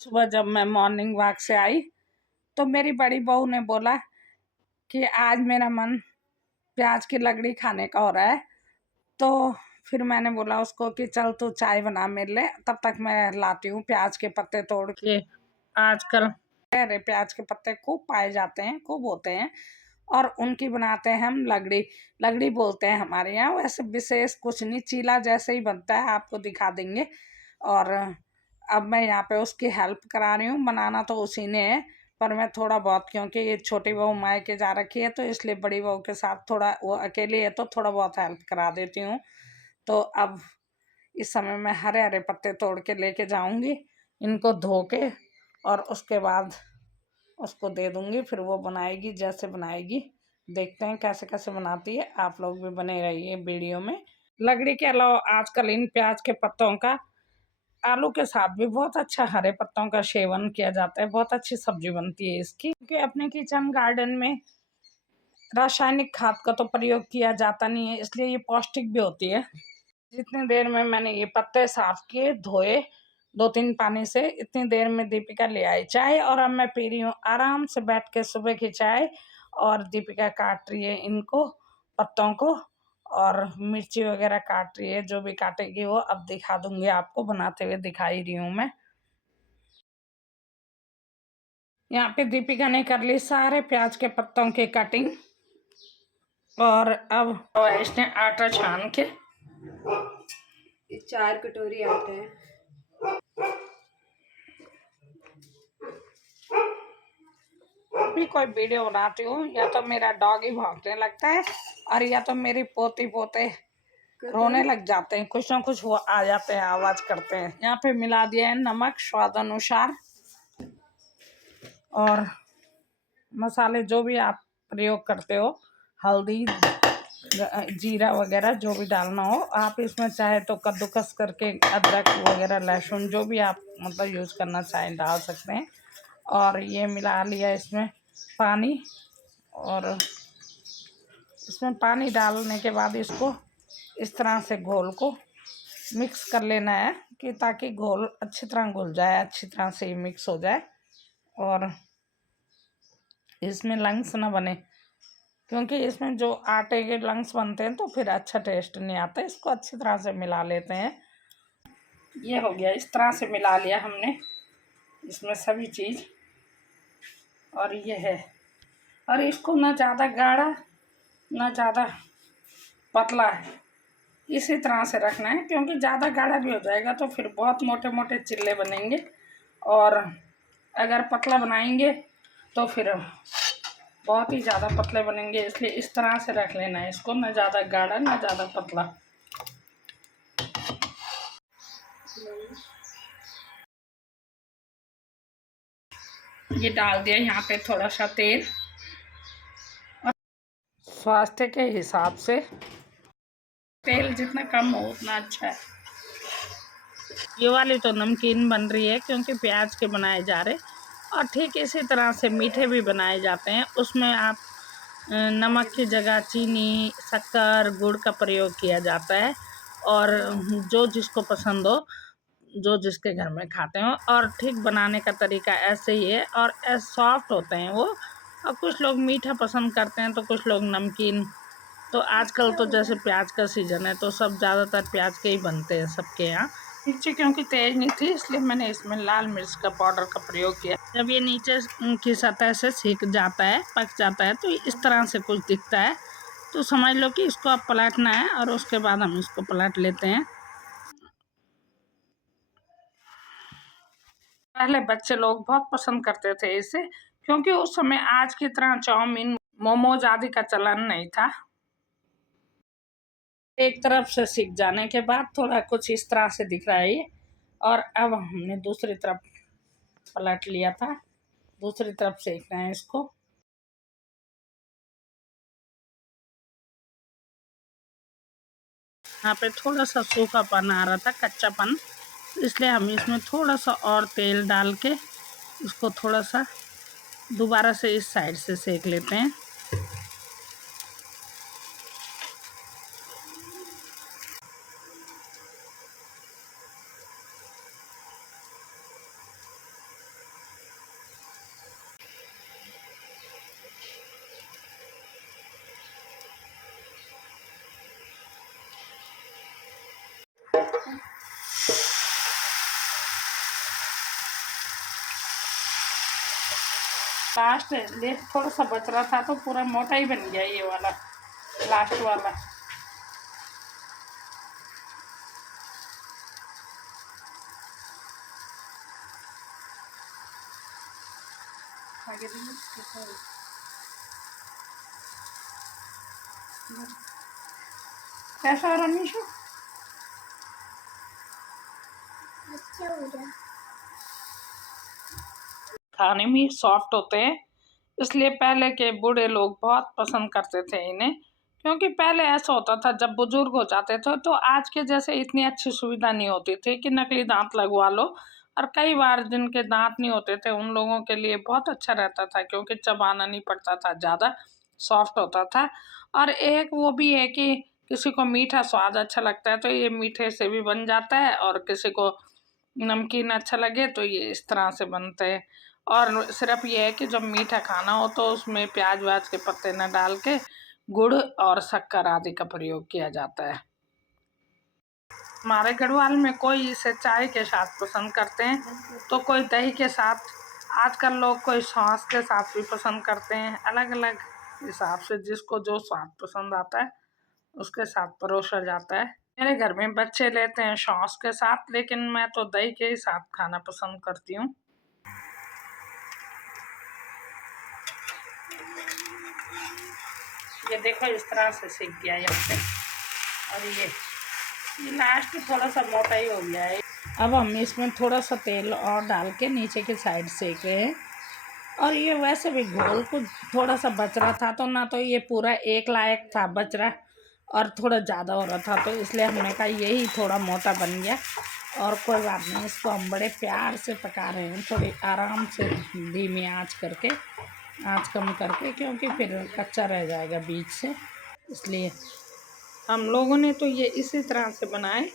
सुबह जब मैं मॉर्निंग वॉक से आई तो मेरी बड़ी बहू ने बोला कि आज मेरा मन प्याज की लगड़ी खाने का हो रहा है। तो फिर मैंने बोला उसको कि चल तू चाय बना मेरे लिए, तब तक मैं लाती हूँ प्याज के पत्ते तोड़ के। आजकल हरे प्याज के पत्ते खूब पाए जाते हैं, खूब होते हैं, और उनकी बनाते हैं हम लगड़ी। लगड़ी बोलते हैं हमारे यहाँ, वैसे विशेष कुछ नहीं, चीला जैसे ही बनता है, आपको दिखा देंगे। और अब मैं यहाँ पे उसकी हेल्प करा रही हूँ, बनाना तो उसी ने है, पर मैं थोड़ा बहुत, क्योंकि ये छोटी बहू मायके जा रखी है तो इसलिए बड़ी बहू के साथ थोड़ा, वो अकेली है तो थोड़ा बहुत हेल्प करा देती हूँ। तो अब इस समय मैं हरे हरे पत्ते तोड़ के लेके जाऊंगी, इनको धो के, और उसके बाद उसको दे दूंगी, फिर वो बनाएगी जैसे बनाएगी। देखते हैं कैसे कैसे बनाती है, आप लोग भी बने रहिए वीडियो में। लगड़ी के अलावा आजकल इन प्याज के पत्तों का आलू के साथ भी बहुत अच्छा, हरे पत्तों का सेवन किया जाता है, बहुत अच्छी सब्जी बनती है इसकी। क्योंकि अपने किचन गार्डन में रासायनिक खाद का तो प्रयोग किया जाता नहीं है, इसलिए ये पौष्टिक भी होती है। जितनी देर में मैंने ये पत्ते साफ किए, धोए 2-3 पानी से, इतनी देर में दीपिका ले आई चाय, और अब मैं पी रही हूँ आराम से बैठ के सुबह की चाय। और दीपिका काट रही है इनको, पत्तों को, और मिर्ची वगैरह काट रही है, जो भी काटेगी वो अब दिखा दूंगी आपको, बनाते हुए दिखाई रही हूँ मैं। यहाँ पे दीपिका ने कर ली सारे प्याज के पत्तों की कटिंग, और अब इसने आटा छान के 4 कटोरी आटा है। भी कोई वीडियो बनाती हूँ, या तो मेरा डॉग ही भौंकने लगता है, और या तो मेरी पोती पोते रोने लग जाते हैं, कुछ ना कुछ वो आ जाते हैं, आवाज करते हैं। यहाँ पे मिला दिया है नमक स्वाद अनुसार, और मसाले जो भी आप प्रयोग करते हो, हल्दी, जीरा वगैरह जो भी डालना हो आप इसमें, चाहे तो कद्दूकस करके अदरक वगैरह, लहसुन, जो भी आप मतलब यूज़ करना चाहें डाल सकते हैं। और ये मिला लिया इसमें पानी, और इसमें पानी डालने के बाद इसको इस तरह से घोल को मिक्स कर लेना है, कि ताकि घोल अच्छी तरह घुल जाए, अच्छी तरह से मिक्स हो जाए, और इसमें लंग्स ना बने, क्योंकि इसमें जो आटे के लंग्स बनते हैं तो फिर अच्छा टेस्ट नहीं आता। इसको अच्छी तरह से मिला लेते हैं। ये हो गया, इस तरह से मिला लिया हमने इसमें सभी चीज़, और ये है। और इसको ना ज़्यादा गाढ़ा ना ज़्यादा पतला है, इसी तरह से रखना है, क्योंकि ज़्यादा गाढ़ा भी हो जाएगा तो फिर बहुत मोटे मोटे चिल्ले बनेंगे, और अगर पतला बनाएंगे तो फिर बहुत ही ज़्यादा पतले बनेंगे। इसलिए इस तरह से रख लेना है इसको, ना ज़्यादा गाढ़ा ना ज़्यादा पतला। ये डाल दिया यहाँ पे थोड़ा सा तेल, स्वास्थ्य के हिसाब से तेल जितना कम हो उतना अच्छा है। ये वाली तो नमकीन बन रही है क्योंकि प्याज के बनाए जा रहे, और ठीक इसी तरह से मीठे भी बनाए जाते हैं। उसमें आप नमक की जगह चीनी, शक्कर, गुड़ का प्रयोग किया जाता है, और जो जिसको पसंद हो, जो जिसके घर में खाते हो। और ठीक बनाने का तरीका ऐसे ही है, और सॉफ्ट होते हैं वो। और कुछ लोग मीठा पसंद करते हैं तो कुछ लोग नमकीन। तो आजकल तो जैसे प्याज का सीज़न है तो सब ज़्यादातर प्याज के ही बनते हैं सबके यहाँ। मिर्ची क्योंकि तेज नहीं थी इसलिए मैंने इसमें लाल मिर्च का पाउडर का प्रयोग किया। जब ये नीचे की सतह से सीख जाता है, पक जाता है, तो इस तरह से कुछ दिखता है, तो समझ लो कि इसको अब पलटना है, और उसके बाद हम इसको पलट लेते हैं। पहले बच्चे लोग बहुत पसंद करते थे इसे, क्योंकि उस समय आज की तरह चाउमीन, मोमोज आदि का चलन नहीं था। एक तरफ से सीख जाने के बाद थोड़ा कुछ इस तरह से दिख रहा है ये, और अब हमने दूसरी तरफ पलट लिया था, दूसरी तरफ सेकना है इसको। यहाँ पे थोड़ा सा सूखापन आ रहा था, कच्चापन, इसलिए हम इसमें थोड़ा सा और तेल डाल के इसको थोड़ा सा दोबारा से इस साइड से सेक लेते हैं। लास्ट ये थोड़ा सा बच रहा था तो पूरा मोटा ही बन गया ये वाला, लास्ट वाला। कैसा हो रहा नीशू? अच्छा हो रहा। खाने में सॉफ्ट होते हैं, इसलिए पहले के बूढ़े लोग बहुत पसंद करते थे इन्हें। क्योंकि पहले ऐसा होता था जब बुजुर्ग हो जाते थे तो आज के जैसे इतनी अच्छी सुविधा नहीं होती थी कि नकली दांत लगवा लो। और कई बार जिनके दांत नहीं होते थे उन लोगों के लिए बहुत अच्छा रहता था, क्योंकि चबाना नहीं पड़ता था, ज़्यादा सॉफ्ट होता था। और एक वो भी है कि किसी को मीठा स्वाद अच्छा लगता है तो ये मीठे से भी बन जाता है, और किसी को नमकीन अच्छा लगे तो ये इस तरह से बनते हैं। और सिर्फ ये है कि जब मीठा खाना हो तो उसमें प्याज व्याज के पत्ते न डाल के गुड़ और शक्कर आदि का प्रयोग किया जाता है। हमारे गढ़वाल में कोई इसे चाय के साथ पसंद करते हैं, तो कोई दही के साथ, आजकल लोग कोई सॉस के साथ भी पसंद करते हैं। अलग अलग हिसाब से जिसको जो स्वाद पसंद आता है उसके साथ परोसा जाता है। मेरे घर में बच्चे लेते हैं सॉस के साथ, लेकिन मैं तो दही के ही साथ खाना पसंद करती हूँ। ये देखो इस तरह से सीख गया यहाँ पे। और ये लास्ट थोड़ा सा मोटा ही हो गया है। अब हम इसमें थोड़ा सा तेल और डाल के नीचे की साइड सेक रहे हैं। और ये वैसे भी घोल कुछ थोड़ा सा बच रहा था, तो ना तो ये पूरा एक लायक था बच रहा, और थोड़ा ज़्यादा हो रहा था, तो इसलिए हमने कहा यही थोड़ा मोटा बन गया। और कोई बात नहीं, इसको हम बड़े प्यार से पका रहे हैं, थोड़ी आराम से धीमी आंच करके, आंच कम करके, क्योंकि फिर कच्चा रह जाएगा बीच से। इसलिए हम लोगों ने तो ये इसी तरह से बनाए।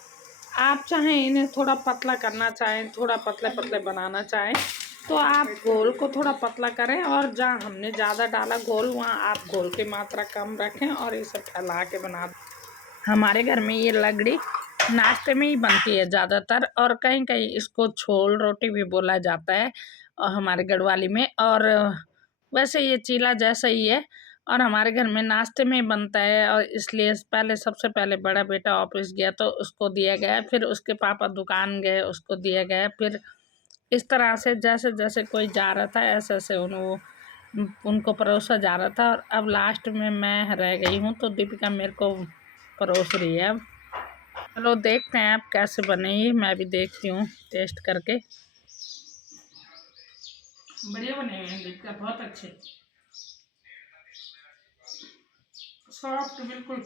आप चाहें इन्हें थोड़ा पतला करना चाहें, थोड़ा पतले पतले बनाना चाहें तो आप घोल को थोड़ा पतला करें, और जहाँ हमने ज़्यादा डाला घोल वहाँ आप घोल की मात्रा कम रखें और इसे फैला के बना दें। हमारे घर में ये लगड़ी नाश्ते में ही बनती है ज़्यादातर, और कहीं कहीं इसको छोल रोटी भी बोला जाता है और हमारे गढ़वाली में। और वैसे ये चीला जैसा ही है, और हमारे घर में नाश्ते में ही बनता है। और इसलिए पहले सबसे पहले बड़ा बेटा ऑफिस गया तो उसको दिया गया, फिर उसके पापा दुकान गए उसको दिया गया, फिर इस तरह से जैसे जैसे कोई जा रहा था ऐसे ऐसे उनको परोसा जा रहा था। और अब लास्ट में मैं रह गई हूँ तो दीपिका मेरे को परोस रही है। अब चलो देखते हैं आप कैसे बनेगी, मैं भी देखती हूँ टेस्ट करके। बढ़िया बने हुए हैं दीपिका, बहुत अच्छे, सॉफ्ट बिल्कुल।